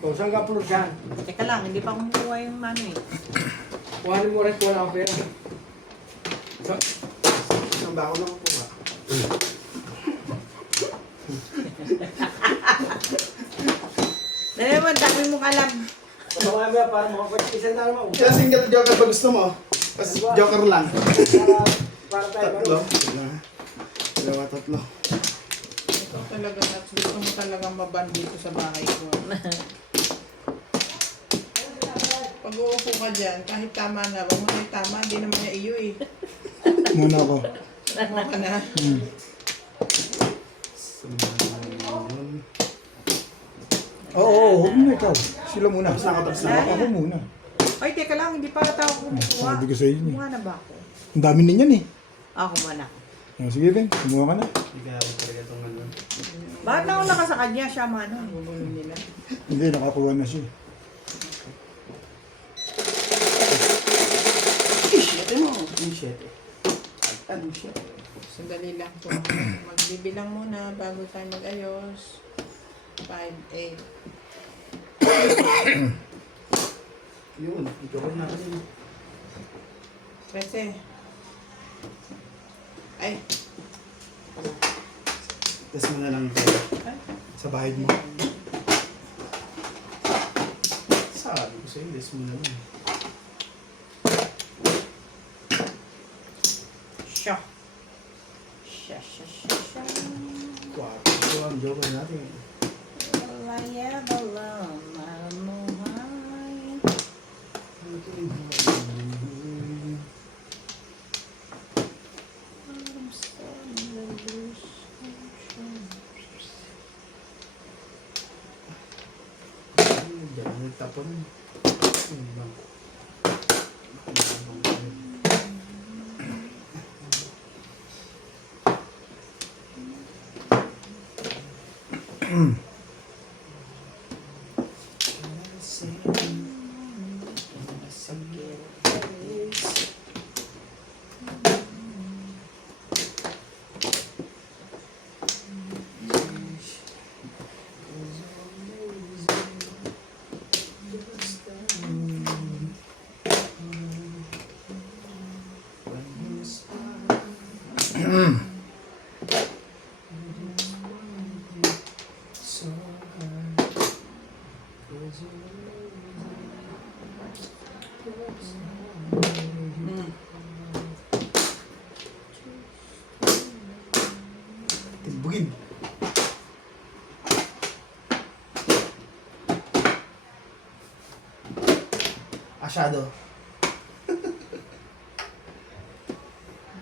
Ikaw, saan ka pulo dyan? Teka lang, hindi pa kumukuha yung ano eh. Kuhanin mo rin kung wala akong pera. Saan ba ako nakukuha? Dali mo, dami mong alam. Kumain mo yan para makapag-isan tayo mo. Kaya single joker ba gusto mo? Kasi joker lang. Para tayo Tatlo. Dalawa, tatlo. Ikaw talaga, Nats. Gusto mo talagang maban dito sa bahay ko. Pag uupo ka dyan, kahit tama na, wag mo na yung tama, hindi naman niya iyo eh. Muna ako. Mo ka na. Oo, huwag muna ikaw. Sila muna. Tapos na ako, tapos na ako. Ako muna. Ay, teka lang, hindi pa ata ako kumukuha. Sabi ko sa inyo eh. Kumuha na ba ako? Ang dami ninyan eh. Ako man ako. Sige din, kumuha ka na. Hindi kaya ako talaga itong ano. Bakit na ako sa kanya siya, mano? Gugulo nila. Hindi, nakakuha na siya. Shit mo. Yung shit eh. Ano shit? Sandali lang po. Magbibilang muna bago tayo mag-ayos. 5, 8. Yun, joker na rin. 13. Ay, Test mo na lang tayo. Sa bahay mo. Sabi ko sa'yo, test mo na lang. Siya. Siya. Wow, ito ang joker natin. Wala ever alone, I don't know why. I'm so in the loose. Diyan, nagtapon. Timbugin. Asyado.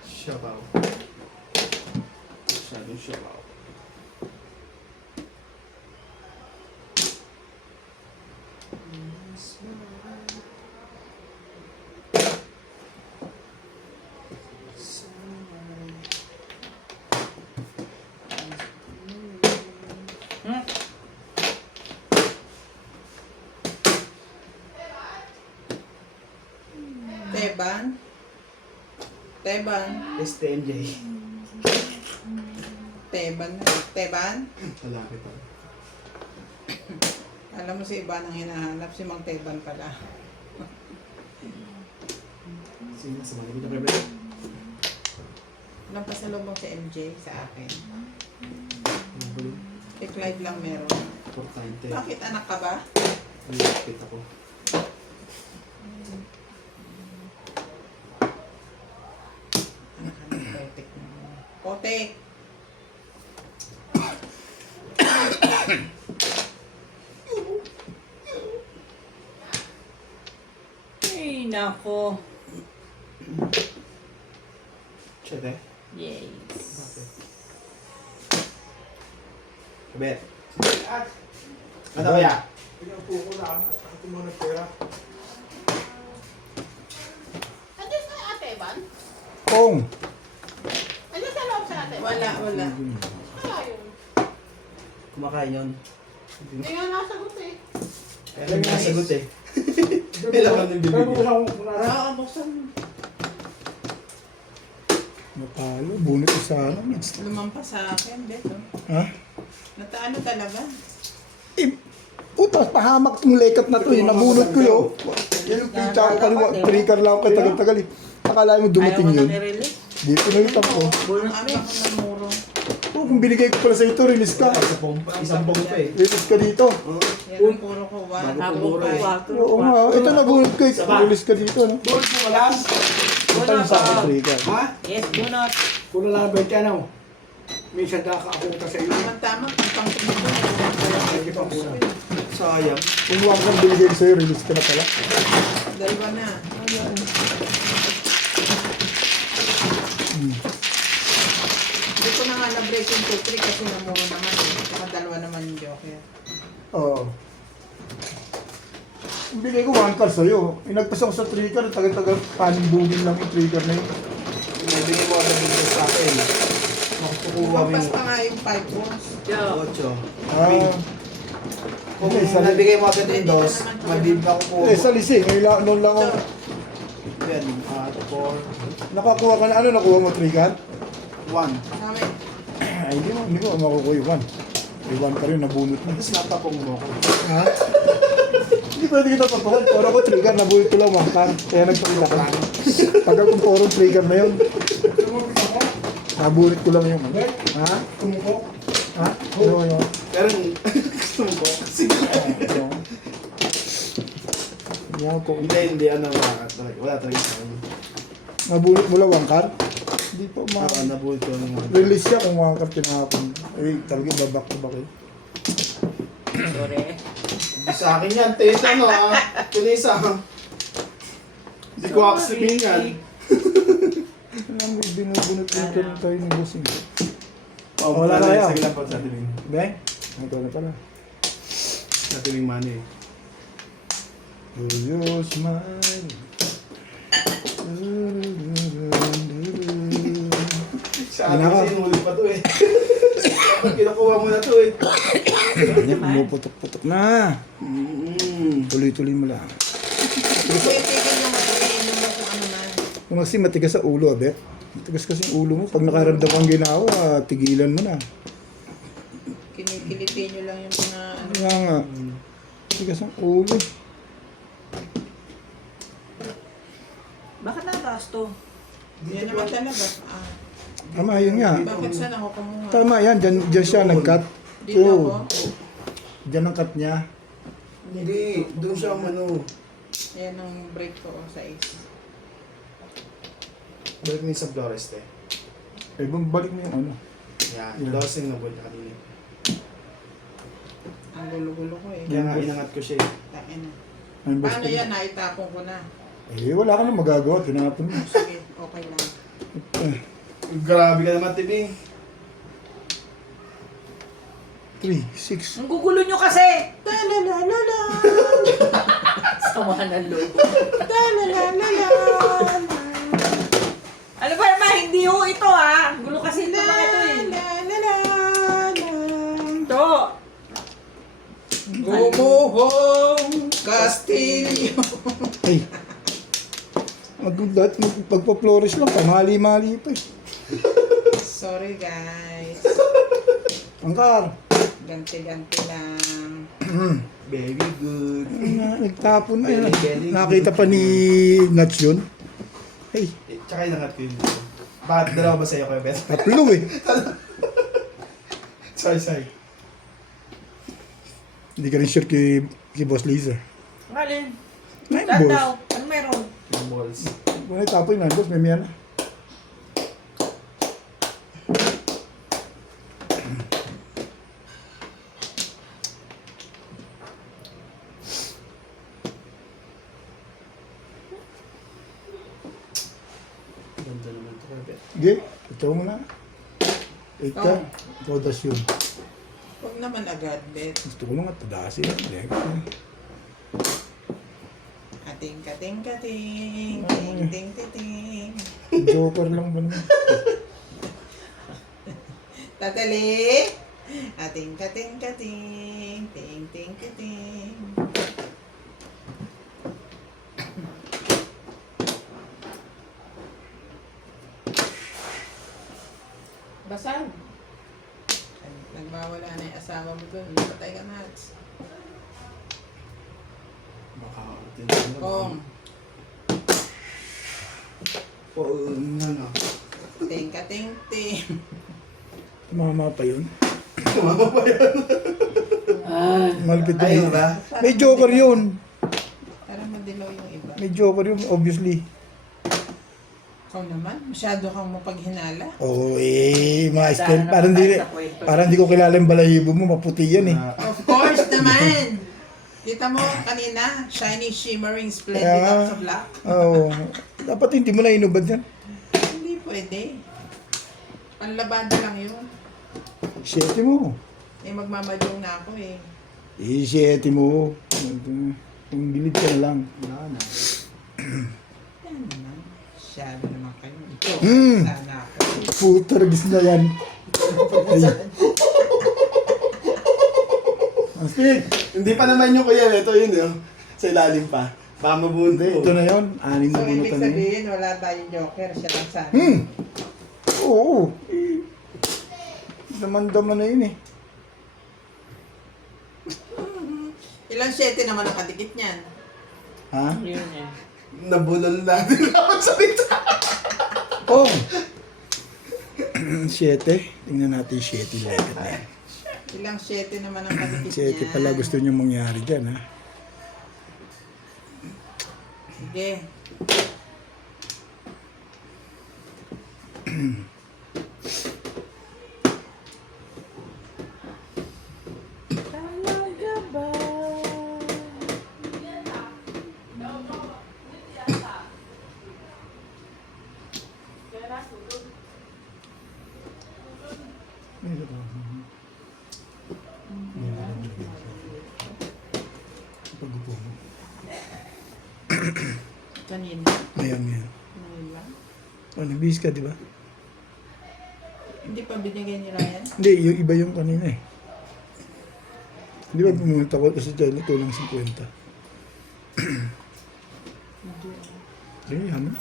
Shabaw. Asyadong shabaw. Teban. STMJ. Teban? Lalaki pa. Alam mo si Iban ang hinahanap, si Mang Teban pala. Sino sa mga kita prebe? Walang pasalubong si MJ sa akin. Ang huli. Si Clyde lang meron. Importante. Bakit anak ka ba? Nilapit ako. Potek. Ay, nako. Siyete? Yes. Bakit? Kabet. Ano kaya? Pinapo ko lang at ako mo ng pera. Ano sa ate, Ban? Kong! Ano sa loob sa ate? Wala. Wala yun. Kumakain yun. Hindi nga nasagot eh. Kaya lang nasagot eh. May laman ng bibig. Oo, buksan mo. Napalo, bunot ko sa ano. Lumampas sa akin, Beto. Ha? Nataano talaga. Tapos pahamak tong lekat na to eh. Nabunot ko yun. Yan yung pincha ko kaliwa. Trigger lang ako kay tagal-tagal eh. Akala mo Ayaw dumating mo yun. nang i-release. Di pinalitan ko. Bunot Ano mo eh. ako ng muro? Kung binigay ko pala sa ito, release ka. Isang pong pa eh. Release ka dito. Yan ang puro ko. 1, Ako 2, pa. 5. Oo nga. Ito nabunot ko eh. Release ka dito. No? Bulls mo ka lang. Ito yung sa akin trigger. Ha? Yes, bunot. Puno lang ang 20 ano. Minsan nakakapunta sa iyo. Tama-tama. Ang pangtulog ko. Sige pa muna. Sayang. Kung wag kang binigay sa'yo, release ka na pala. Dalawa na. Hindi ko na nga na-break yung 2-3 kasi namuro naman eh. Saka dalawa naman yung joker. Oo. Bigay ko 1 card sa'yo. Inagpas ako sa trigger. Tagal-tagal. Paning bugin lang yung trigger na yun. Nabigay mo agad dito sa akin. Makukuha mo Lumampas yung pa nga yung 5 balls. 8. Ah. Kung Okay, sa nabigay mo agad yung dos, mabib na kukuha. sa lising. Noon lang ako. Yan, 4, Nakakuha ka na. Ano nakuha mo? 3 card? 1. Sa amin. Ay, hindi ko makukuha yung 1. May 1 ka rin. Nabunot na. Tapos napapong mo ko. Ha? Hindi pwede kita papakan. Puro ko trigger. Nabunot ko lang 1 card. Kaya nagpakita ka. Tagal kong puro trigger na yun. Nabunot ko lang yung ano. Ha? Tumuko. Ha? Yun. Pero gusto mo ko? Sige. Yan ko. Hindi, ano, wala talaga sa akin. Nabunot mo lang 1 card? Hindi pa Ako, nabulit ko ng mga. Release siya kung 1 card kinahapon. Eh, talaga babak to back eh. Sorry. Hindi sa akin yan, Tito, ano ha? Tulisa. Hindi ko aksipin yan. Alam mo, binubunot yung karoon tayo ng bossing. Oh, Wala wala na na yan. yan. Sige lang po sa atin. Be? Ito na pala. Sa ating money. Do you smile? Sa atin kasi inulit pa to eh. Kinukuha mo na to eh. Yan, pumuputok-putok na. Tuloy-tuloy mo lang. Pwede yung matuloy mo kung ano na. Kung kasi matigas sa ulo, abe. Matigas kasi yung ulo mo. Pag nakaramdam kang ginawa, tigilan mo na. Kinikilitin nyo lang yung mga ano. Kaya nga. Matigas ang ulo. Bakit nataas to? Yan naman talaga. Tama, yun nga. Bakit saan ako kumuha? Tama yan. Diyan siya nag-cut. Dito ako? Diyan ang cut niya. Hindi, doon siya ano. Yan ang break ko sa ace. Balik mo yung sa Flores eh. Eh, balik mo yung ano. Yan, Yeah. Flores yung nabulit na kanina. Ang gulo-gulo ko eh. Kaya nga inangat ko siya eh. Tain na. Ang best Paano yan? Naitapon ko na. Eh, wala ka na magagawa. Tinapon mo. Sige, okay lang. Grabe ka naman, Tibing. 3, 6. Ang gugulo nyo kasi! Ta-la-la-la-la! Sama ng loob. Ta-la-la-la-la! Ano ba naman? Hindi ho ito ha. Ang gulo kasi ito mga ito eh. La-la-la-la-la! Ito. Gumuhong Castillo! Ay. Lahat pagpa-flores lang. Pamali-mali pa eh. Sorry guys. Angkar. Ganti-ganti lang. Very good. Nagtapon na yun. Galing. Nakita pa ni Nats yun. Hey, Tsaka inangat ko yun dito. Bakit dalawa ba sa'yo kayo, Beth? tatlo eh. Sorry. Hindi ka rin sure kay Boss Lisa. Alin? Nine Saan balls. daw? Ano meron? Yung balls. Kung nagtapo yung 9 balls, may miyan na. Ganda naman ito, Beth. Sige, ito mo na. 8 ka. Oh. Ito das yun. Huwag naman agad, Bet. Gusto ko lang at tadasin. Ating kating kating, ting ting ting ting. Joker lang ba naman? Tatali! Ating kating kating, ting ting kating. Basag. Nagbawala na yung asawa mo doon. Patay ka, Mats. Kong. Ano? Tingka ting ting. Mama pa yun. Malapit na Ayun yun. ba? May joker yun. Para madilaw yung iba. May joker yun, obviously. Ikaw naman, masyado kang mapaghinala. Oo, mga style. Parang di ko kilala yung balahibo mo. Maputi yan eh. Of course naman! Kita mo kanina, shiny, shimmering, splendid Kaya nga. of sa black. Oo. Dapat hindi mo na inubad yan. Hindi pwede. Panlabada lang yun. 7 mo. Eh, magmamadyong na ako eh. 7 mo. Kung gilid ka na lang. Yan naman. Masyado naman kayo. Ito, Hmm. sana ako. Puta, ragis na yan. Ay. Astig! Hindi pa naman yung kuya, ito yun yun. Sa ilalim pa. Baka mabunod Hindi, ito na yun. 6 na So, ibig bunutan na yun. sabihin, wala tayong joker. Siya lang sana. Oo. Daman-daman na yun eh. Ilang 7 naman ang kadikit niyan? Ha? Nabulol natin ako sa pita. Oh! 7. Tingnan natin 7 level na yan. Ilang 7 naman ang kadikit niyan? 7 pala gusto nyo mangyari dyan ha. Sige. Talaga ba? Pag-upo mo. Kanina. Ayan, ayan. Ngayon lang. Oh, nabihis ka, di ba? Hindi pa binigay ni Ryan? Hindi, yung iba yung kanina eh. Di ba pumunta ko kasi dyan, ito lang 50. Sige, hama na.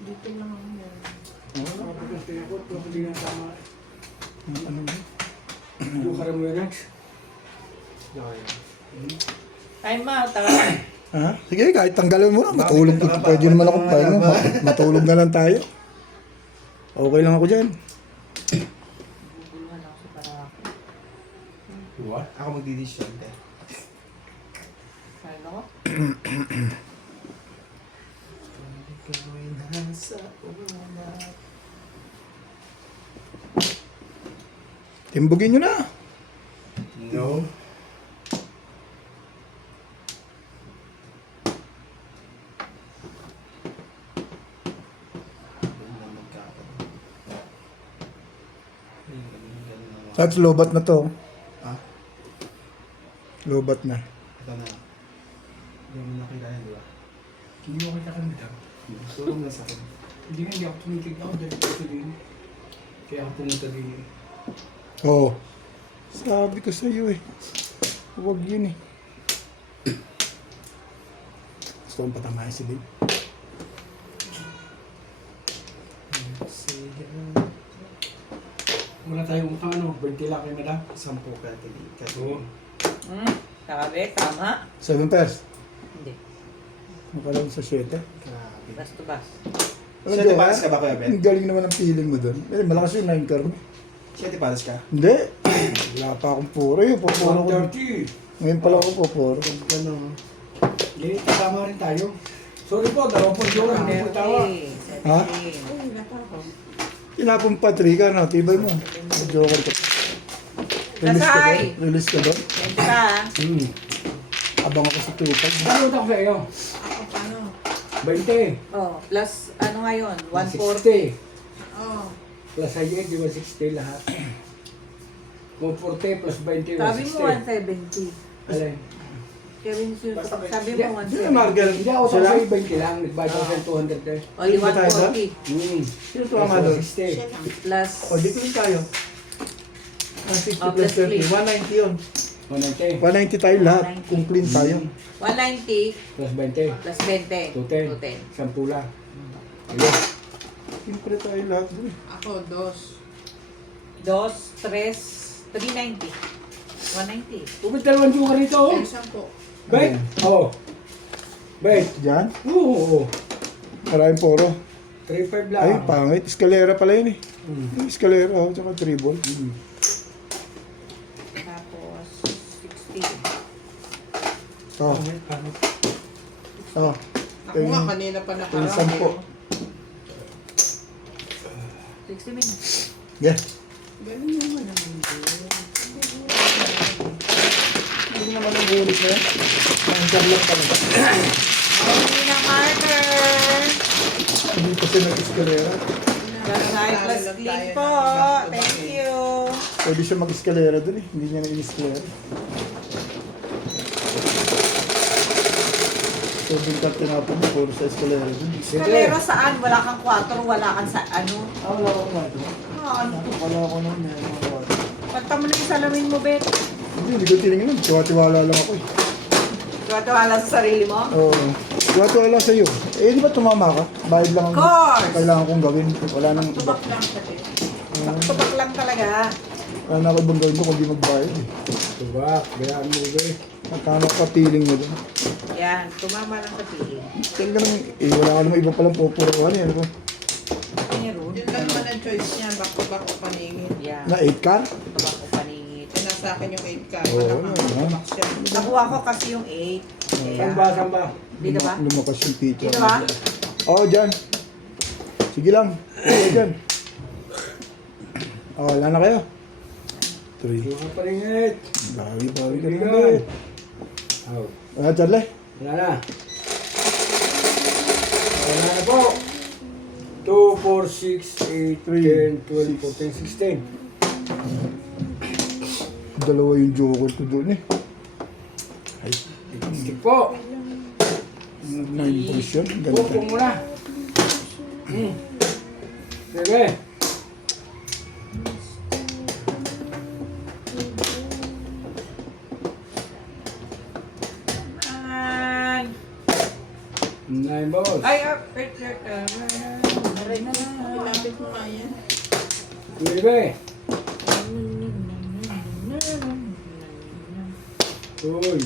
Dito lang ako meron. Kapag ako, kapag hindi na tama. Ano ba? Yung karamo yun, Rex. Time out, tara. Ha? Sige, kahit tanggalin mo na. Matulog. Pwede naman ako pahinga. Matulog na lang tayo. Okay lang ako dyan. Bubuluhan ako sa parako. What? Ako magdidesisyon. Kaya ako? Timbugin nyo na. No. That's lobat na to. Ha? Lobat na. Ito na. Hindi mo nakita yan, di ba? Hindi ko kita kanila. Tulong na sa akin. Hindi ako tumitig ako dahil gusto din. Kaya ako pumunta din eh. Oo. Sabi ko sa'yo eh. Huwag yun eh. Gusto kong patamahin si Dave. Wala tayong utang ano, birthday lang kay madam. 10 ka. Oo. Sabi, tama. 7 pairs. Hindi. Makalang sa 7. Grabe. Bas to bas. Siyete pares ka ba, Kuya Ben? Ang galing naman ang feeling mo doon. Eh, malakas yung 9 karne. 7 pares ka? Hindi. Wala pa akong puro yun. Pupuro ko. 130. Ngayon pala ako pupuro. Ano? Hindi, tama rin tayo. Sorry po, 20 euro. Hindi po tawa. Ha? Uy, wala pa ako. Tinapon pa 3 ka, no? Tibay mo. Joker ka. Release ka doon? Nasay! Release ka doon? Thank you ah. Abang ako sa tupag. Ano utang sa iyo? Ako paano? 20. Oh, plus ano ngayon? 140. 140. Oh, Plus sa iyo, di ba 60 lahat? 140 plus 20, 160. Sabi mo 170. Alin? Kevin, sabi Hindi, mo Hindi 170. na, Margaret. Hindi ako Sila? sa 20 lang. Nagbayad ako sa 200 eh. O di Ba tayo ba? 140. Sino tumama doon? 60. siya lang. Plus, O, di ko tayo. 160 Oh, plus plus 30. 190 yun. 190. 190 tayo lahat. Kung clean tayo. 190 Plus 20. plus 20. 210. 210. Sampula. Ayun. Siyempre tayo lahat doon. Ako, 2. 2, 3, 390. 190. Ubit dalawang juga rito. Ay, 10. Bet? Oo. Wait. Diyan. Oo. Maraming poro. 3.5 lang. Ay, pangit. Eskalera pala yun eh. Hmm. Eskalera, oh, tsaka treble. Tapos, 60. Oh, Pangit, pangit. oh. Ako nga, kanina pa nakarami. 60 minutes. Yeah. Galing naman naman din. Hindi naman ang bulis na yan. Answer lang talaga. Hindi na marker. Hindi kasi nag-eskalera. Gasay plus clean po. Thank you. Pwede siya mag-eskalera dun eh. Hindi niya na-eskalera. So, din ka tinapon mo, puro sa eskalera dun. Kalero saan? Wala kang 4, wala kang sa ano. Ah, wala ko nga ito. Ah, ano? Wala ko na meron ako. Pagta mo na yung salamin mo, Bet. Hindi ko tinignan. Tiwa-tiwala lang ako eh. Tuwa-tuwa sa sarili mo? Oo. Tiwa-tiwala sa'yo. Eh, di ba tumama ka? Bayad lang ang Course! kailangan kong gawin. Wala nang iba. Tubak lang siya, Bet. Tubak lang talaga. Wala na ako ibang gawin mo kundi magbayad eh. Tubak. Bayaan mo ba eh. Magkano ka feeling mo dun? Yan, tumama lang sa piling. Tingnan naman, eh, wala ka naman iba palang pupuruan eh. Ano ba? Meron. Yun lang naman ang choice niya, back-to-back o paningit. Yan. Na 8 ka? Tubak o paningit. Eh, nasa akin yung 8 ka. Oo, Malamang ano. back siya. Nakuha ko kasi yung 8. Saan ba? Saan ba? Dito ba? Lumakas yung picture. Dito ba? Oo, dyan. Sige lang. Oo, dyan. Oo, wala na kayo. 3. Mga paringit. Bawi ka naman Bigan. eh. Oh. Wala, Charlie. Wala na. Wala na po. 2, 4, 6, 8, 10, 12, 14, 16. Dalawa yung joker ko doon eh. Ay, Stick po. 9 position. Po Ganito. muna. Sige. Ay, 9 balls. ay, aray na. Lapit mo nga yan. Sige. Uy.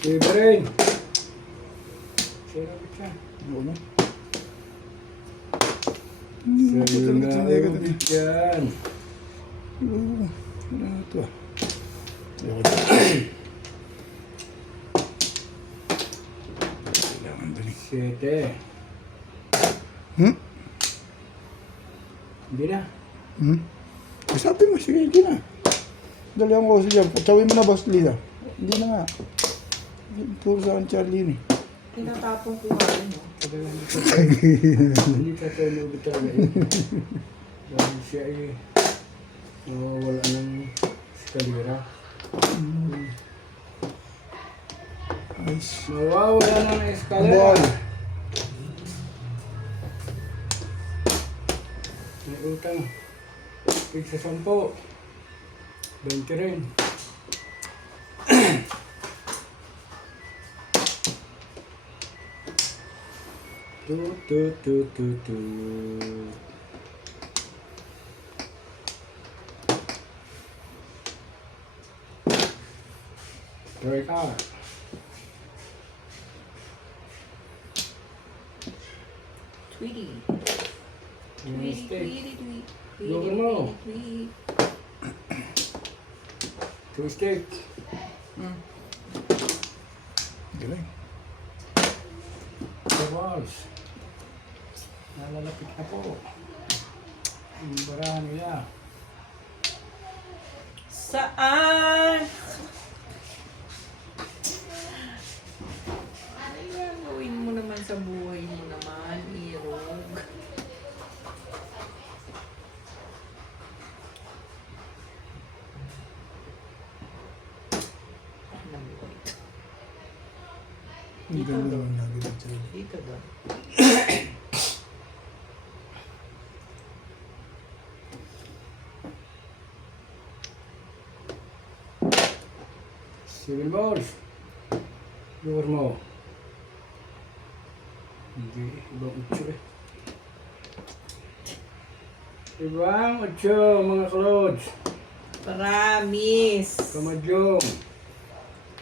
Sige rin. Sige ka. Oo na. Sige nga ulit yan. Oo. Wala na ito ah. Ayoko na. Kailangan dali. 7. Hmm? Hindi na. Hmm? Sabi mo, sige, hindi na. Dali ang kasi dyan. Tsawin mo na, Boss Lina. Hindi na nga. Puro sa akin, Charlie ni. Tinatapon ko nga rin, no? Hindi ka tulog talaga eh. Dahil siya eh. Nawawala ng eskalera. Nice. Nawawala ng eskalera. Ball. May utang. Tig sa 10. 20 rin. Tu. Break out. Tweety. Mistake. Tweety. Go mo. Tweety. 2 stick. Galing. 2 balls. Nalalapit na po. Ang barahan nila. Saan? Ano yung gawin mo naman sa buhay mo naman, Irog? Ang ganda naman lagi ng Charlie. Dito doon. Civil balls. Luar mo. Hindi, ibang 8 eh. Ibang 8 mga klods. Promise. Kamadyong.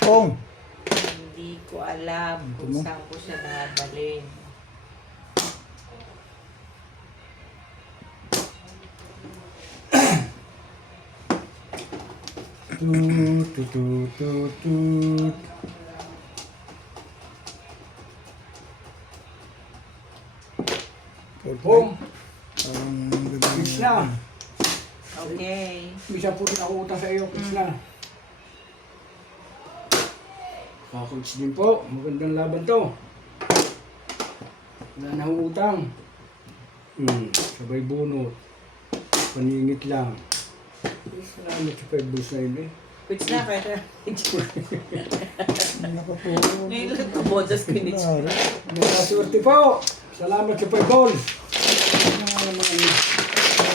Ong! Hindi Hindi ko alam kung Ano? saan ko siya dadalhin. Tut, tut, tut, tut. Boom! Fix na. Okay. Misa po din ako utang sa iyo. Fix na. Kakults din po. Magandang laban to. Wala na akong utang. Sabay bunot. Paningit lang. Salamat sa 5 bulls na yun eh. Quits na kaya. Nakapuro. Ngayon lang ko bodas kinits. Nakaswerte po. Salamat sa 5 balls.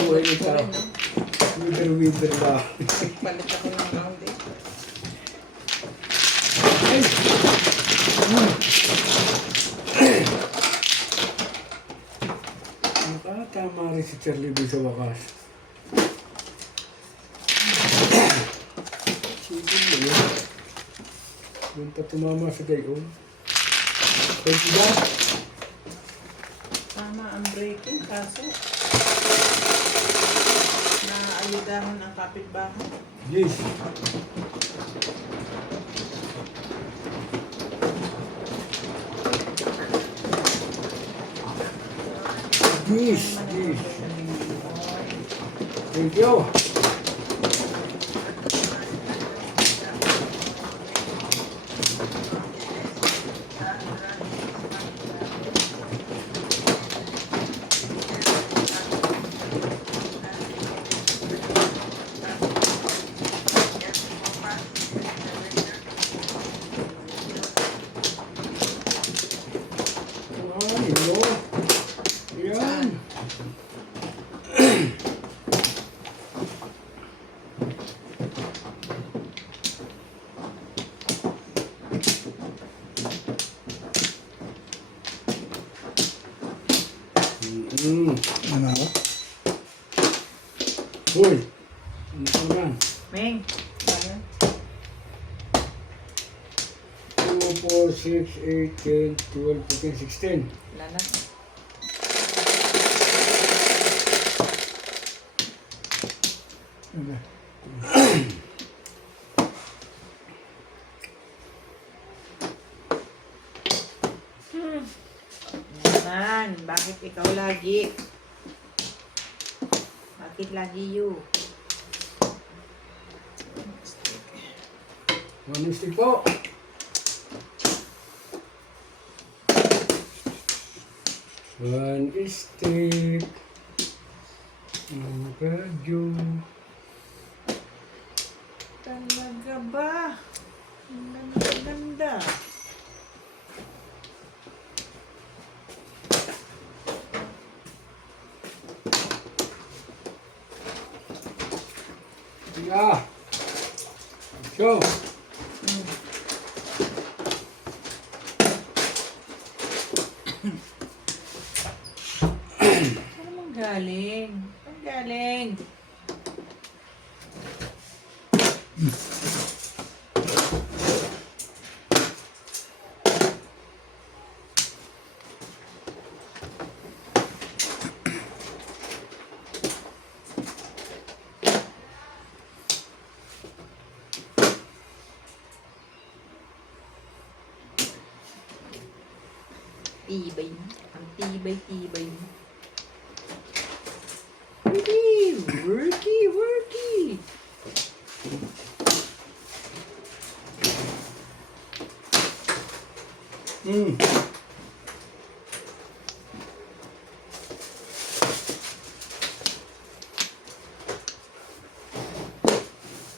Buhay nito. Wither ba? Palit ako ng round eh. Nakatama rin si Charlie B sa wakas. Sige mo yun. Doon pa tumama sa gayon. Thank you, God. Tama ang breaking kaso naayudahan ang kapitbahay. Yes. Yes. Yes. Thank you. Ay, no. Yan. Ano ako? Hoy. Ano ka naman? Meng. 2, 4, 6, 8, 10, 12, 14, 16. Wala na. Okay. Naman, bakit ikaw lagi? Bakit lagi you? One stick po. One stick. Ang radyo. Talaga ba? Ang ganda-ganda. Yeah. So. Saan naman galing? Saan galing? Tibay mo. Ang tibay-tibay mo. Worky! Worky!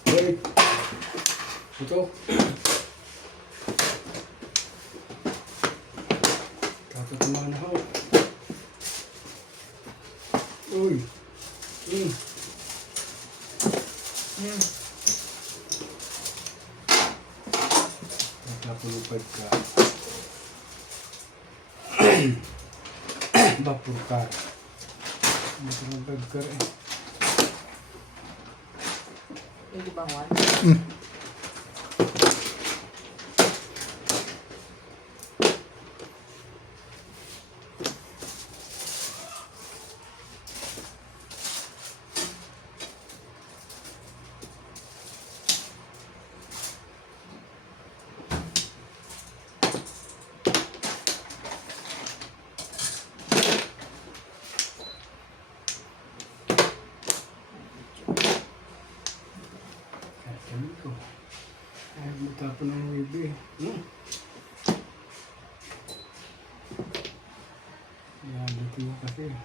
Wait. Ito. Tatatamaan ako. Uy. Tatapulupad ka. Bapur ka. Matulupad ka rin. Pwede bang one? Sige.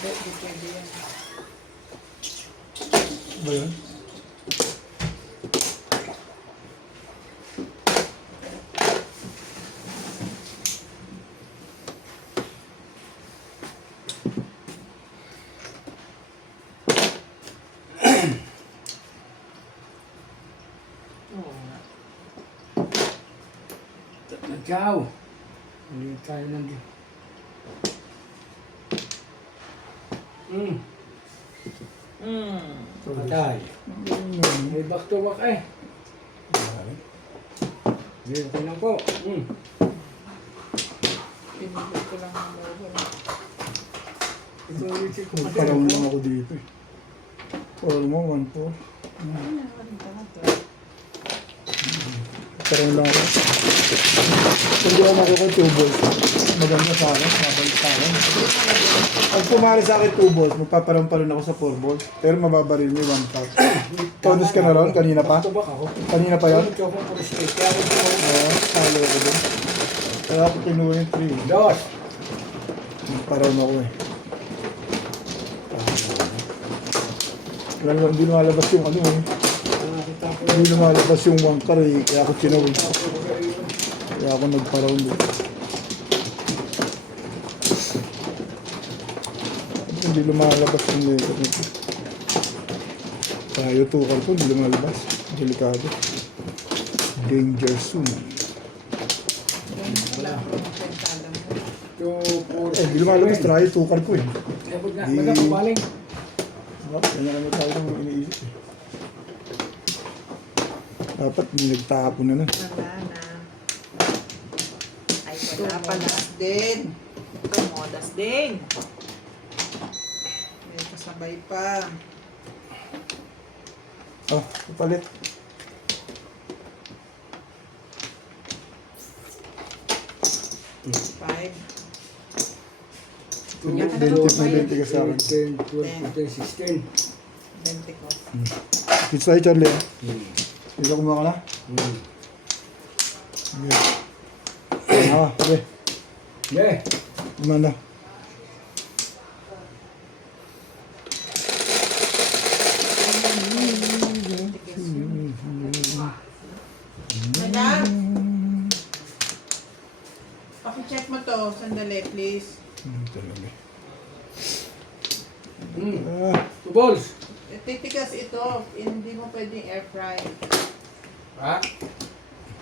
Hindi pwede yan. Ba yun? Oo nga. Ciao. Hindi tayo nag... Patay. May back to back eh. Hindi, okay lang po. Pinigil ko lang ang logo. Ito ulit si Parang lang ako dito eh. Parang mo, 1, 4. Parang lang ako. Hindi ako makuha 2 balls. Maganda sa akin, mabalik sa akin. Pag pumari sa akin 2 balls, magpaparoon ako sa 4 balls. Pero mababaril mo 1 pack. Todos ka na ron? Kanina pa? Back to back ako. Kanina pa yun? Ito akong pulis. Kaya ako ito. Oo, talo ako dun. Kaya ako kinuha yung 3. Dos. Nagparoon ako eh. Hindi lumalabas yung ano eh. Nakita ko. Hindi lumalabas yung 1 car eh. Kaya ako tinawid. Kaya ako nagparoon dun. Hindi lumalabas yung letter nito. Tayo 2 car po, hindi lumalabas. Delikado. Danger soon. Wala ko lang pagkala mo. Hindi lumalabas. Tayo 2 car ko eh. Magapabaling. Kanya naman tayo nung iniisip eh. Dapat nagtapon na nun. Wala na. Ay, wala pa Tumodas na. din. Tumodas din. May kasabay pa. Oh, kapalit. Five. 20 ka sa akin. 10, 12, 15, 16. 20 ko. Pizza tayo, Charlie. Pizza kumuha ka na? Okay. Yeah. Kumanda. Madam? Paki-check mo to. Sandali, please. Talaga. Two balls. Titigas ito. Hindi mo pwedeng air fry. Ha?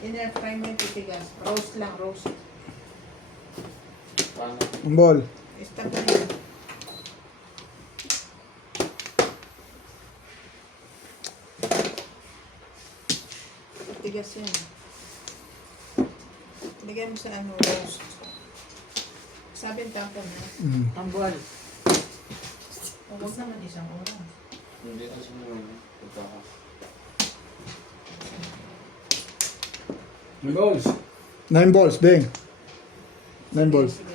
In-air fry mo yung titigas. Roast lang, roast. Ang ball. Stop na yun. Titigas yan. Lagay mo sa ano, roast. Sabi ang tapon na. Tambol. O, huwag naman isang oras. Hindi kasi naman. Pagkaka. Two balls. 9 balls, Beng. 9 balls. Sige.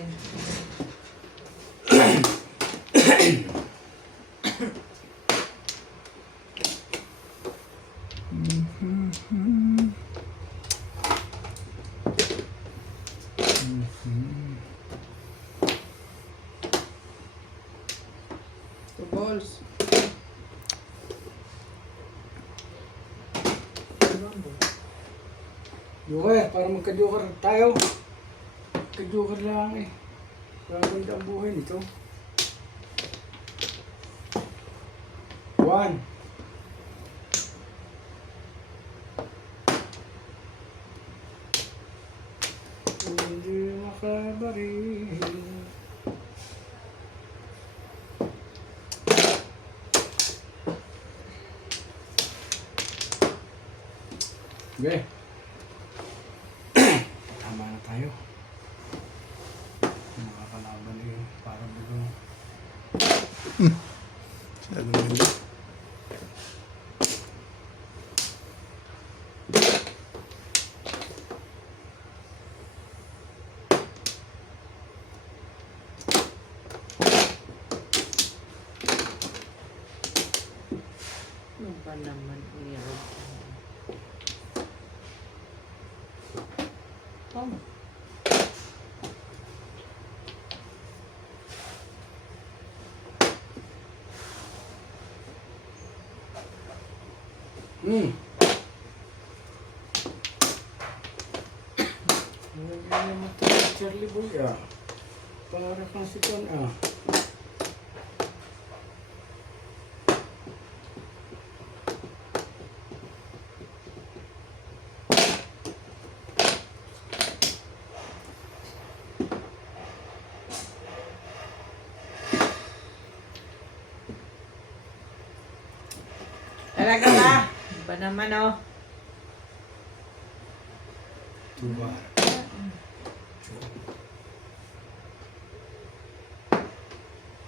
Two balls. Joker, para magka-joker tayo. Magka-joker lang eh. Maganda ang buhay nito. 1. Hindi makabaril. Okay. Tama na tayo. Makakalaban eh. Para bigong... Ano ba yun? Ano ba naman meron? Come. Hmm. Ano naman ito si Charlie Boy ah. Para kang si Ton ah. Talaga ba? Iba naman oh. Tuba.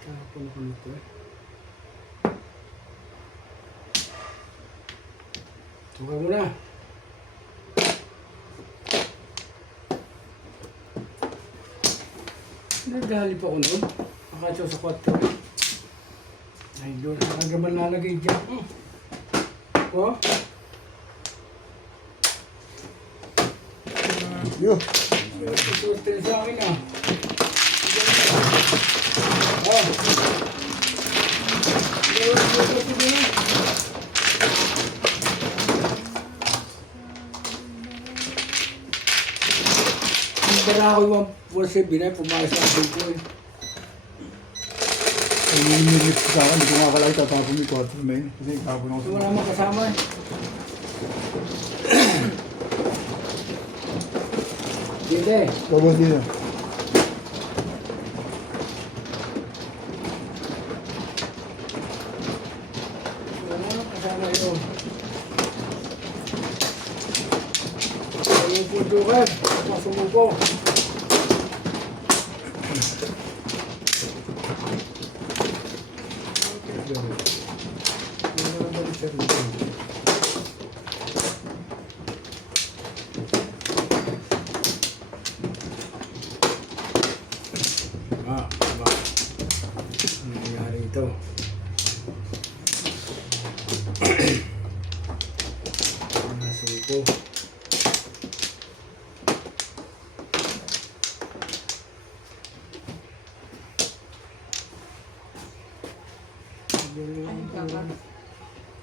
Kahapon ko nito eh. Tuka mo na. Nagdali pa ko noon. Akatsaw sa 4. Ay doon. Nakagaman nalagay dyan. Oh. Yo. Susutin sa akin ah. Oh. Para ako yung 1.7 na pumayos sa akin ko eh. Ay, nililip ko sa akin. Hindi ko nga akala itatapon yung 4 main. Kasi tapon ako Ito sa... wala naman kasama eh. Dito eh. Babas dito. Wala naman kasama yun. Ayun po dukan. Masumuko. Ano nangyari ito? Nasuko.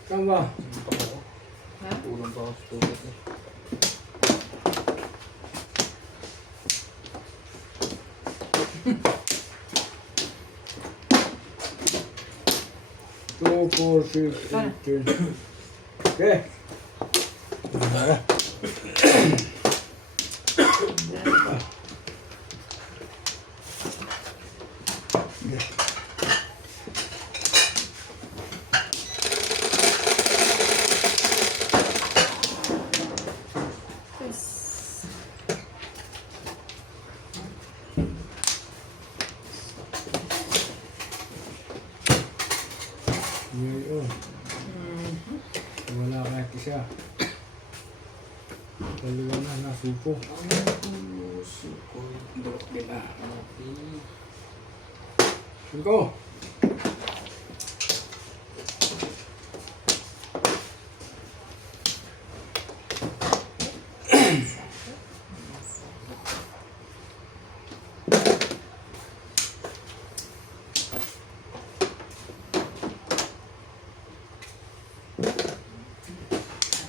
Saan ba? Ha? Tulong pa ako sa tubig eh. Two, four, six, eight, 10. Okay. Ngayon. Wala kahit isa. Dalawa na nasuko. Suko. Durok din ah. Okay. Cinco.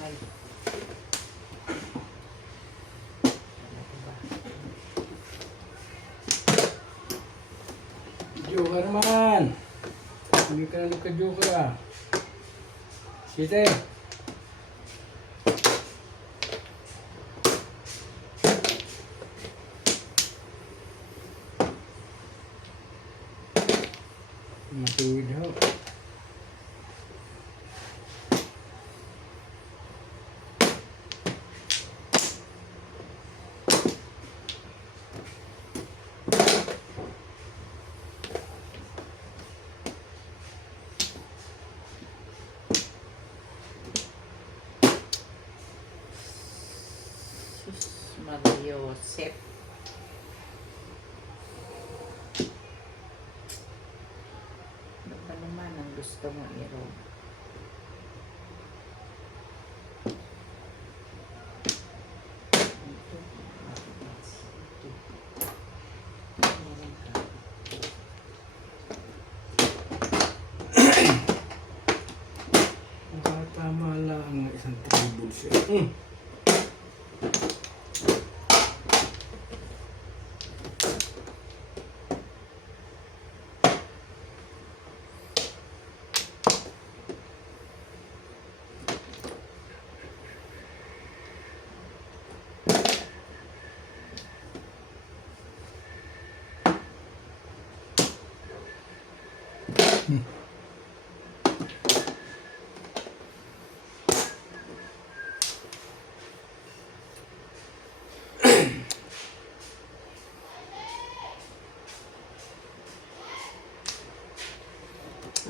Aray. Joker naman. Hindi ka na nagka-joker ah. Site. Matuwid ho. Sus, Mariosep. Ano ba naman ang gusto mo, Iro? Tama lang ang isang tribal siya.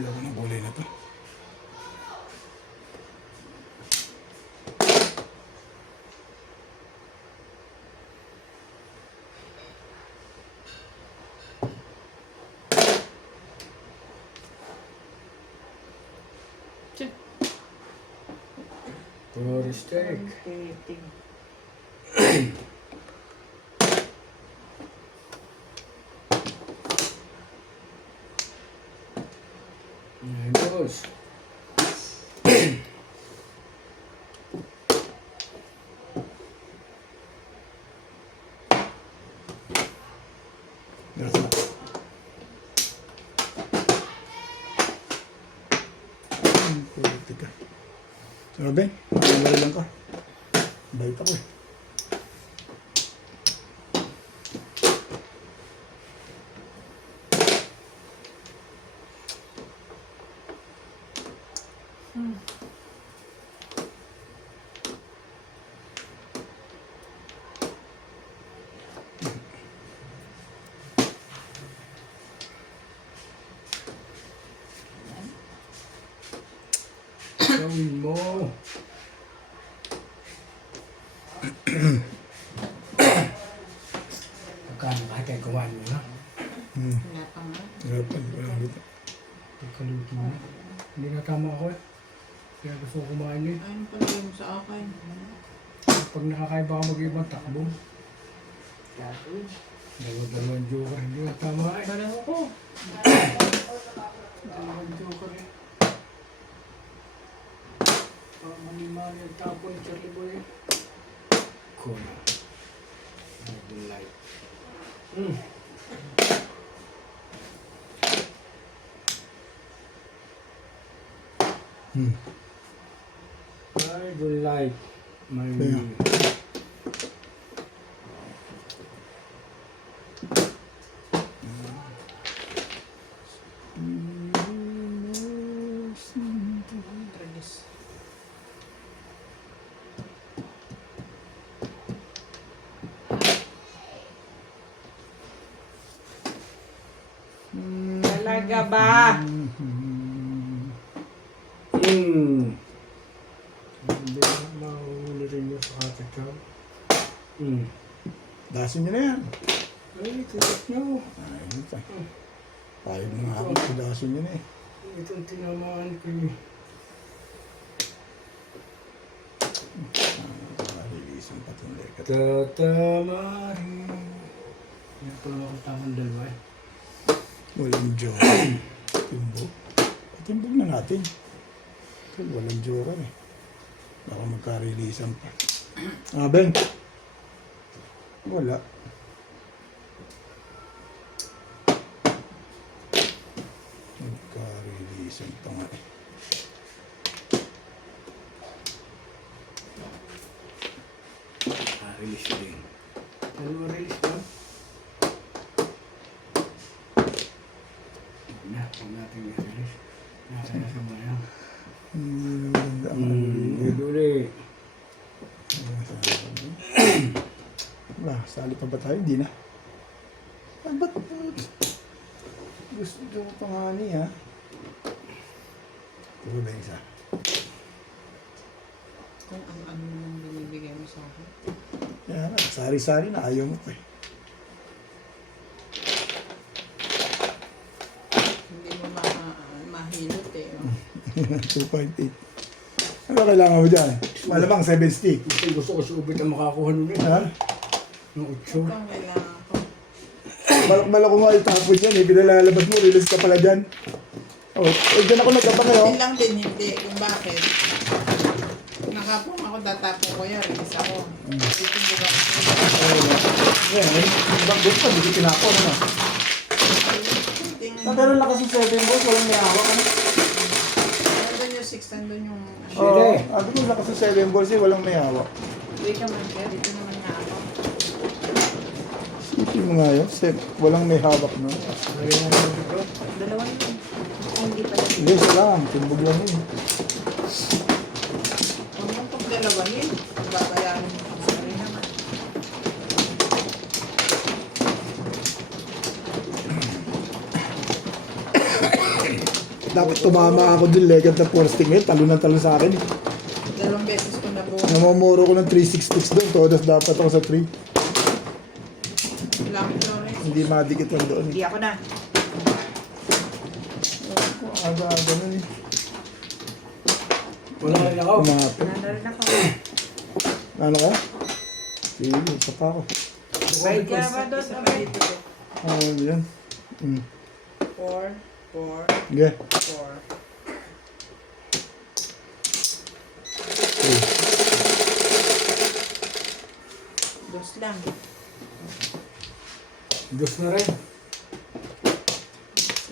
Wala ko ng kulay na to. Puro steak. Titig. Ayan, boss. Diretso na. Puti ka. Ano ba? Mamalay lang ka. Bait ako eh. Gawin mo. Pagkano kahit kayo kumain mo na. Wala pa nga. Hirapan, walang dito. Pagkaluto mo. Hindi na tama ako eh. Kaya gusto ko kumain eh. Ayun pala yung sa akin. Pag nakakaiba ka mag-ibang takbo. Dalawa-dalawang joker. Hindi na tama eh. Pareho ko. Dalawang joker eh. Mani-mani ang tapo ni Charlie Boy eh. Cool. Double light. Double light. May... Kaya. Tragis. Talaga ba? Hindi na mahuli rin yung sa katikam. Dasin nyo na yan. Ay, tiyak nyo. Ay, ito. Payag na nga ako. Dasin nyo na eh. Itong tinamaan ko eh. Release ang patuloy ka. Tatama rin. Yan pala ako tamang dalawa eh. Walang joke. Timbog. Timbog na natin. Kasi walang joke eh. Baka magka-releasean pa. Ah, Ben. Wala. Magka-releasean pa nga eh. Release din. Dalawa release ba? Huwag natin i-release. Nakaya sa bayan. Hindi maganda ang Duli. Wala, sali pa ba tayo? Hindi na. Ah, ba't? Gusto ko pa nga niya. Ito ba isa? Kung ang ano nang binibigay mo sa akin. Yan, sari-sari na ayaw mo pa eh. Hindi mo mahilot eh. Oh. 2.8. Ano kailangan mo dyan? Malamang 7 stick. Gusto ko si Ubit ang makakuha nun eh. Ha? Ng 8. Ito ang kailangan ko. Malak-malak ko nga itapon yan eh. Pinalalabas mo, release ka pala dyan. Oh, eh, dyan ako nagkatangay, oh. Hindi lang din, hindi. Kung bakit. Nakapong ako, tatapong ko yan. Release ako. Titimbog ako. Yan, doon pa, hindi ko tinapon, ano. Pero lakas yung 7 balls, walang may hawak, ano. Nandun yung 6, nandun yung... Oo, sabi ko lakas yung 7 balls, eh, walang may hawak. Wait naman siya, dito naman nga ako. Isipin mo nga yun, walang may hawak, no. Dalawa yun. Ay, hindi pala. Hindi, isa lang, timbog lang yun. Huwag mong pagdalawahin. Babayaran mo kung sarili naman. Dapat tumama ako dun, legad na posting ngayon, talo na talo sa akin. 2 beses ko na buwan. Namamuro ko ng 366 doon, todas dapat ako sa 3. Lucky Flores. Hindi madikit lang doon. Hindi ako na. Aga-aga nun eh. Wala rin ako. Kumapit. Nando rin ako. Ano ka? Sige, isa pa ako. Bayad ka ba doon? Isa pa dito to. Ano yan? 4, 4, Sige. 4. Dos lang. Dos na rin.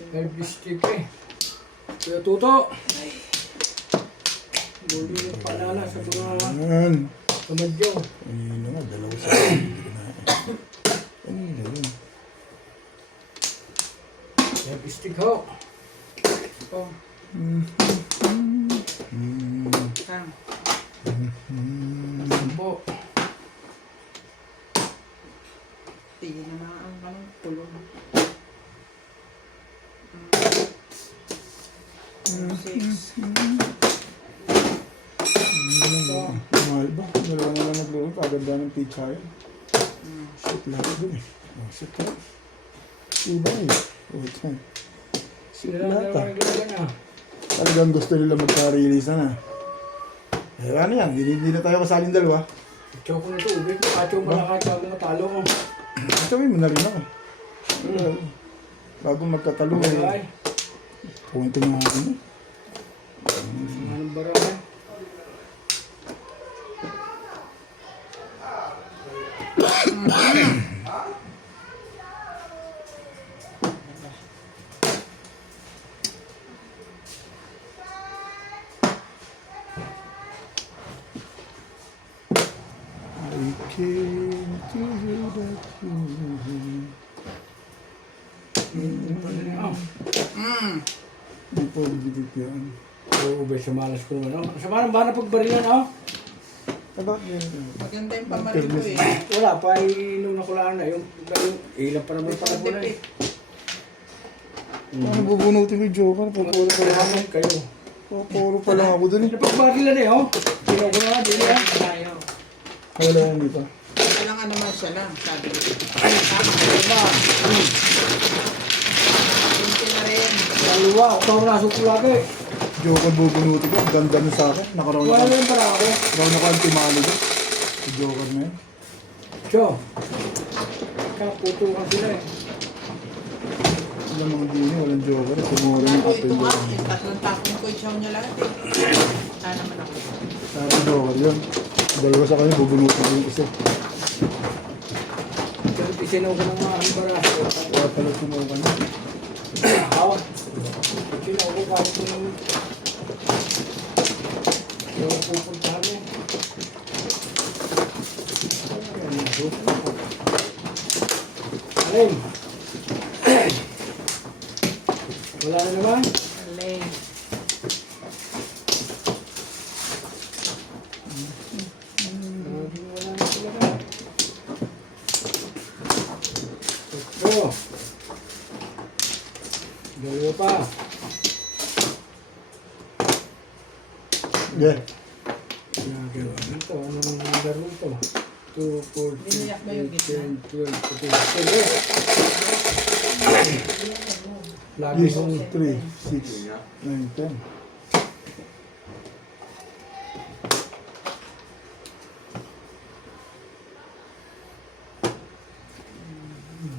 Nag-stick eh. Kuya Tuto. Buli yung panala sa mga Ayan. kamadyo. Ayun na nga, dalawa sa akin. Hindi ko na. Ano yun? Nag-stick ho. Oh, kang. Po. Tingin na ang kanong pulong. 6. Mahal ba? Dalawa na lang naglaro. Paganda ng pizza yun. Shit lang dun eh. Oh, shit lang. Iba eh. Oh, it's fine. Shit Sila lahat na ah. naman na. Talagang gusto nila magka-release na. Eh, ano yan? Hindi na tayo kasaling dalawa. Chow ko na ito. Ubig ko. Kacho mo na kacho ako matalo ko. Sabihin mo na rin ako. Bago magkatalo Baray. eh. Punto na ako. Anong baray? I came to you that you Hindi po bigit yan. Oo, ubig sa malas ko naman. Sa manang ba na pagbarilan ako? About yun. Maganda yung pamarin ko eh. Wala pa. Inom ko lang na. Yung ilan pa naman pala po na eh. Ano bubunutin ko yung joker? Pupuro pa lang ako. Kailangan kayo. Pupuro pa lang ako dun eh. Napagbarilan eh, oh. Inom ko na nga, dili ah. Tayo. Wala yan dito. Kailangan naman siya lang, sabi ko. Diba? Hindi na rin. Dalawa. Ito ako nasok ko lagi. Joker bubunutin ko. Ang ganda nun sa akin. Nakaroon Wala ako. na yung para ako. Nakaroon ako ang timali ko. Si joker na yun. Cho. Kaputukan sila eh. Walang mga dini. Walang joker. Tumuro yung Bago apel ito nga, joker. tatlong tapon ko yung niya lahat eh. Sana naman ako. Sa akin joker yun. Dalawa sa kanya bubunutin ko yung isa. Pero isinaw ko ng mga ambaraso. Kaya pala tumukan niya. Hawak. Isinaw ko kahit yung... Yung pupuntahan eh. Alin? Wala na naman? Alay. Wala na talaga. Ito. Dalawa pa. Yeah. Ginagawa nito. Anong number nito? 2, 4, 6, Biniyak ba yung 8, 10, 12, 14, 15. Lagi Yes, kong 3, 6, 9, 10.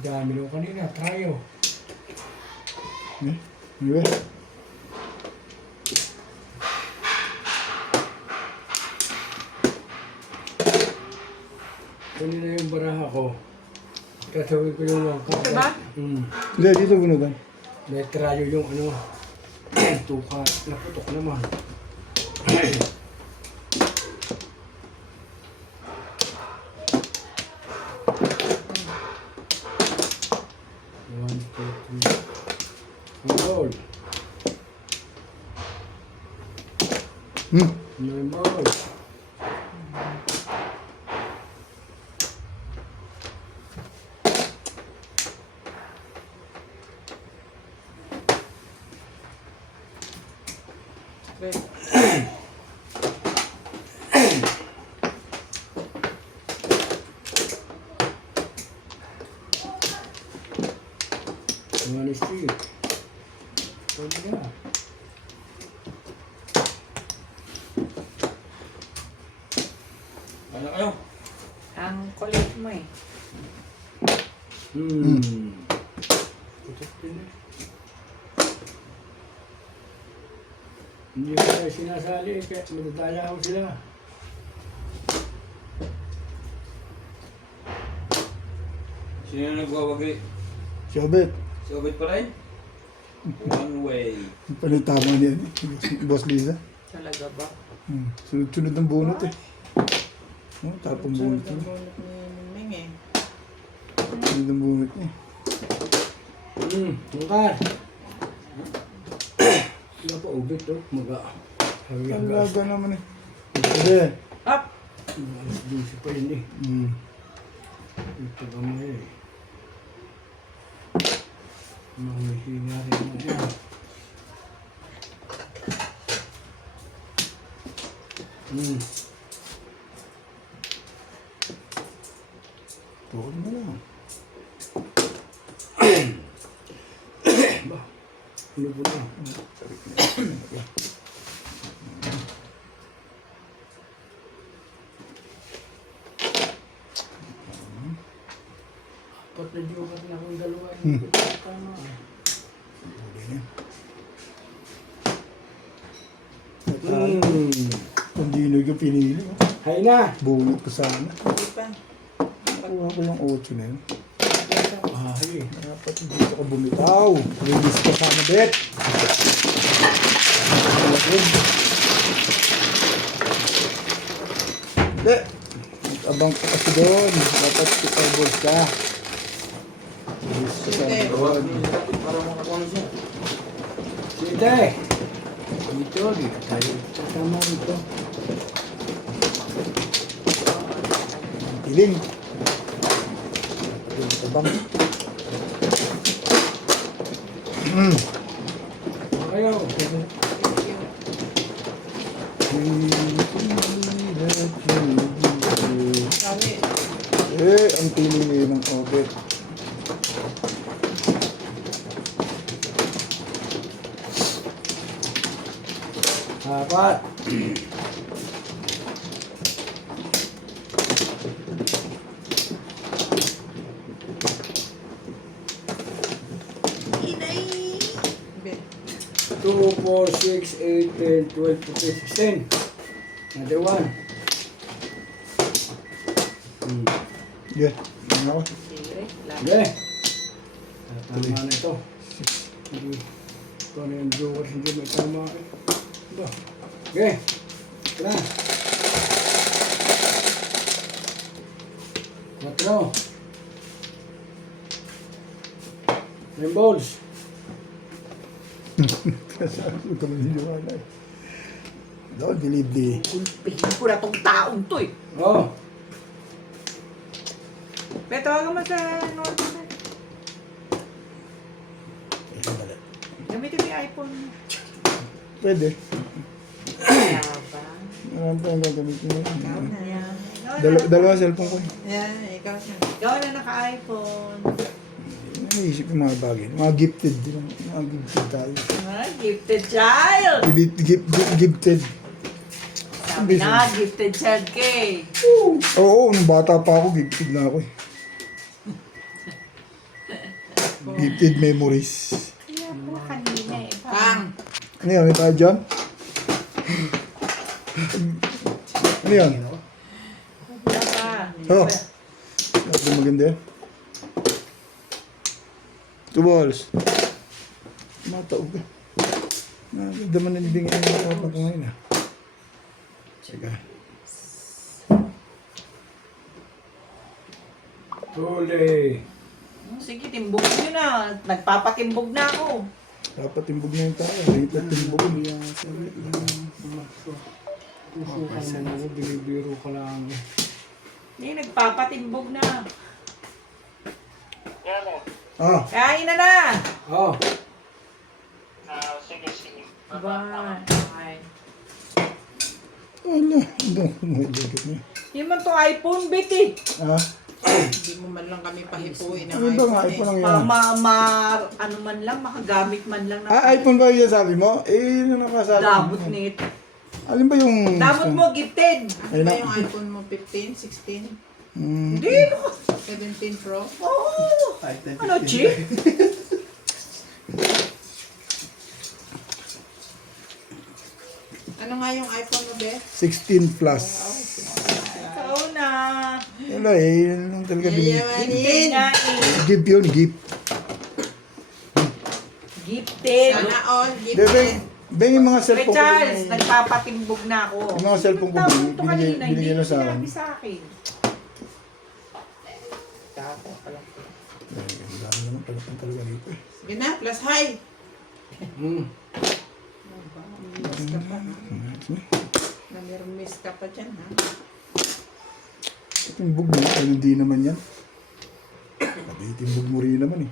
dami nung kanina. Tayo. Yeah. Anyway. Kunin na yung baraha ko. Kasawin ko yung wangka. Ito ba? Hindi, dito bunugan. May trayo yung ano. Tuka. Naputok naman. One, two, three. Roll. Roll. Wait. One is three. Pwede na. Ano kayo? Ang kulit mo eh. Putok din eh. Hindi ko tayo sinasali eh, kaya madadaya ako sila. Sino yung nagwawagi? Si Obet. Si Obet pa rin? One way. Palitama niya. Boss Lisa. Talaga ba? Sunod-sunod ng bunot eh. Oh, tapong bunot Ang niya. bunot ni Ming eh. Sunod ng bunot niya. Tungkar. Wala pa ubit to. Maga. Ang Hanggang laga naman eh. Hindi. Up! alas 12 pa yun eh. Ito ka mo eh. Mahuhinga rin mo yan. Tukod mo lang. Ba? Ano po na? Apat na joker na akong dalawa. Tama. Kung dinog yung pinili mo. Hay na! Bunot ko sana. Hindi pa. Kuha ko yung 8 na yun. Ay. Dapat dito ka bumitaw. Release ka sana, Bet. Hindi. Abang ka kasi doon. Dapat kita-balls ka. Release ka sana Sige. doon. Para makakuha na siya. Sige! Dito, dito tayo. Tama rito. Piling. Dito bang. Ayaw. Kami. Ang piling ngayon ng Obet. Apat. Be. 2, 4, 6, 8, 10, 12, 14, 16. Another one. Yeah. Ano ako? Sige. Okay. Tama na ito. Hindi. Ito na yung joker. Hindi may tama. Ito. Okay. Ito na. 4. 9 balls. Ito mo yung wala eh. Don't believe the... Kulpihin ko na tong taong to eh. Oh. Pero tawagan mo sa Norton. Gamitin mo yung iPhone. Pwede. Kaya ba? Marami pa ang gagamitin mo. Ayan. Dalawa cellphone ko. Yan, ikaw siya. Ikaw na naka-iPhone. Naisip yung mga bagay. Mga gifted. Mga gifted tayo. Gifted child! Gifted. Sabi na nga, gifted child ka eh. Oo, nung bata pa ako, gifted na ako eh. Gifted memories. Kaya po kanina eh. Pang! Ano yan? May tayo dyan? Ano yan? Wala pa. Oh. Ito maganda yan. 2 balls. Mataog ka. Maganda man nalibingin ang mga kapag ko ngayon ah. Sige. Huli. Sige, timbog nyo na. Nagpapatimbog na ako. Dapat timbog na yung tayo. Dapat timbog. Pusukan mo ako, binibiro ka lang. Hindi, nagpapatimbog na. Ah, Kain na na! Oh, Bye. wala. May likit na. Yung man to iPhone, bet eh. Ah, Hindi mo man lang kami pahipuin ng ano ba nga? iPhone iPhone eh. lang yan. Ano man lang, makagamit man lang na. Ah, iPhone ba yung sabi mo? Eh, yun ang nakasabi. Damot nito. Alin ba yung... Damot mo, gifted. Ano ba yung iPhone mo? 15? 16? Hindi, no. 17 Pro? Oo. Ano, cheap? Ano nga yung iPhone mo, Be? 16 plus. Ikaw na. Wala eh, yun lang talaga binigay. Gifted nga eh. Gift yun, gift. Gifted. Sana all Bebe, gifted. beng yung mga Kay cellphone ko. Charles, nagpapatimbog na ako. Yung mga cellphone ko, Tapos ito binigay kanina, hindi na mo sa akin. sinabi sa akin. Tako pala. Ang dami naman pala talaga dito eh. Sige na, plus high. Miss ka pa, ha? Namirmiss ka pa dyan, ha? Timbog mo, ay hindi naman yan. Sabi, timbog mo rin naman eh.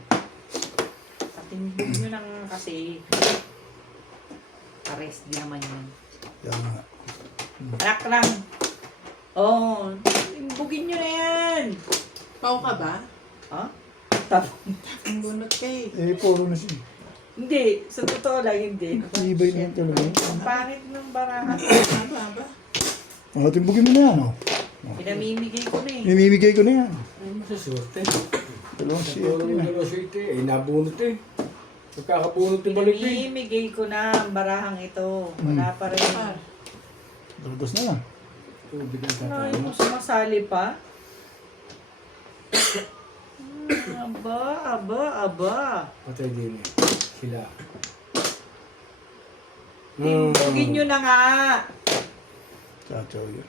Patimbog nyo lang kasi. Pares din naman yun. Yan nga. Anak lang. Oh, timbugin nyo na yan. Pau ka ba? Ha? Ang bunot ka eh. Eh, puro na siya. Hindi, sa totoo lang hindi. Ibay naman talaga yun. Ang pangit ng barahan. Ano ba? Oh, timbogin mo na yan oh. Pinamimigay ko na eh. Mimimigay ko na yan. ay masaswerte. Dalawang shit Puro na. dalawa swerte. Eh, nabunot eh. Pagkakabunot yung balik eh. Pinamimigay ko na ang barahang ito. Wala pa rin. Dalagos na lang. Tubig ang Ano tatama. yung sumasali pa? Aba. Patay din eh. Sila. Timbugin nyo na nga. Chachaw yun.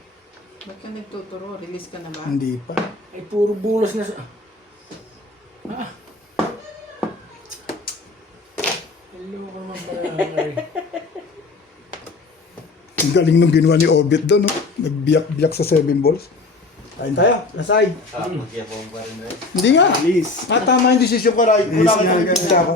Ba't ka nagtuturo? Release ka na ba? Hindi pa. Ay, puro bulas na sa... Ah. Hello ka naman pala. Ang galing nung ginawa ni Obit doon, no? Nagbiyak-biyak sa 7 balls. Kain tayo, lasay. Hindi nga. Please. Tama yung desisyon ko, Ray. Wala ka nga, nang ganyan. siya ako.